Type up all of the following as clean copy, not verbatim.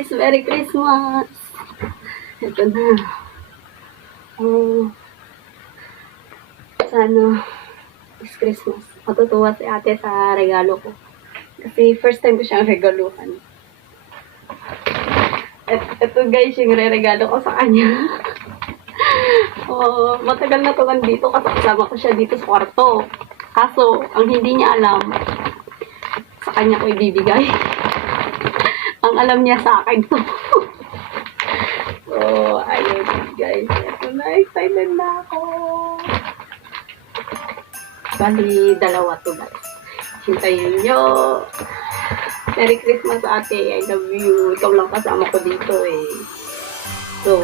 guys, Merry Christmas! Ito na. Sana is Christmas. Matutuwa si ate sa regalo ko. Kasi first time ko siyang regaluhan. Ito guys, yung re-regalo ko sa kanya. Matagal na to nandito kasi kasama ko siya dito sa kwarto. Kaso, ang hindi niya alam, sa kanya ko ibibigay. Ang alam niya sa akin to. So, ayun guys. Ito na, excited na ako. Bali, dalawa to guys. Hintayin nyo. Merry Christmas ate. I love you. Ikaw lang kasama ko dito eh. So,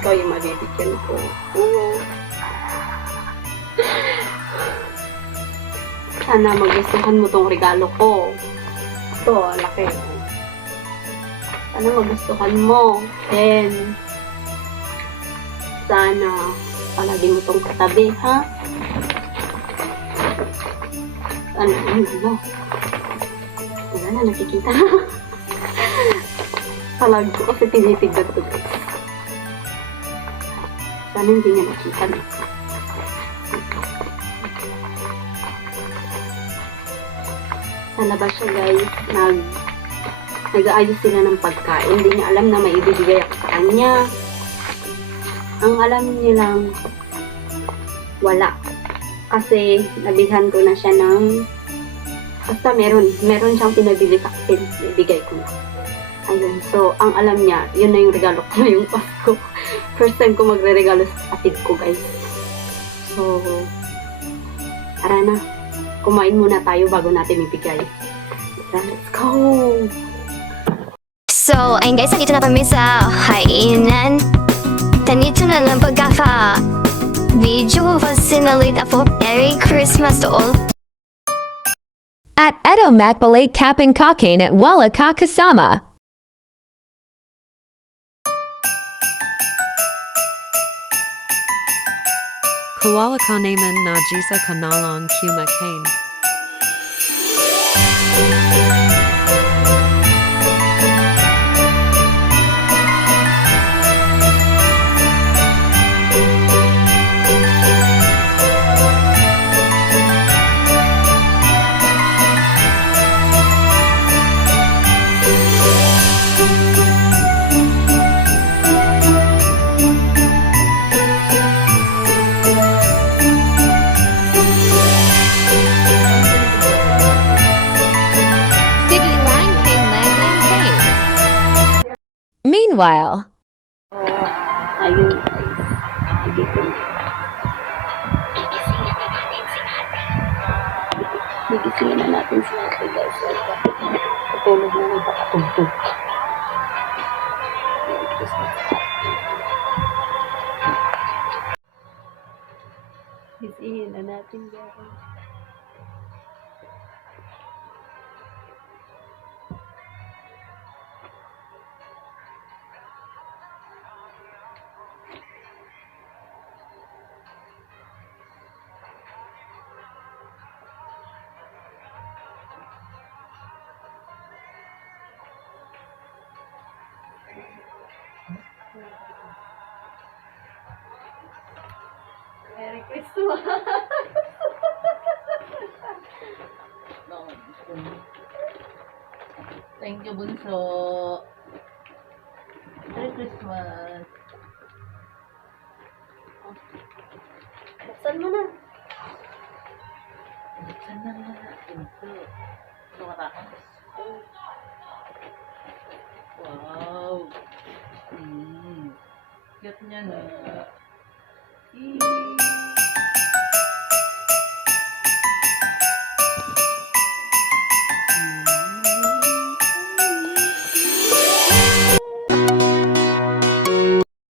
ikaw yung mabibigyan ko. Sana magustuhan mo tong regalo ko. Ito, laki. Sana magustuhan mo. And, sana palagi mo tong katabi, ha? Sana, wala na, nakikita. Palagi ko kasi tinitignan ko. Sana hindi niya nakita na. Sa labas siya guys, nag-aayos sila ng pagkain. Hindi niya alam na may ibibigay ako sa kanya. Ang alam niya lang, wala. Kasi nabilhan ko na siya ng basta meron siyang pinabili sa akin. Ibigay ko na. Ayun. So, ang alam niya, yun na yung regalo ko ngayong Pasko. First time ko magre-regalo sa atid ko guys. So, tara na. Kumain muna tayo bago natin ibigay. Let's go! So, ayun guys, nandito na kami sa hainan. Nandito na lang pagkaka-video. Sinalid ako. Merry Christmas to all. At Edo Macbalate Kapin Kakin at Wala Kakasama. Kuala Kanaman Najisa Kanalong Kuma Kane. Meanwhile, Ayun. Dito. Gigisingin na natin si ate guys. Patulog na ng pakatugtog. Gigisingin na natin guys. Merry Christmas! Thank you, Bunso. Merry Christmas. Buksan mo na. Buksan na nga. Ito. Ito matakas. Wow. Cute niya na.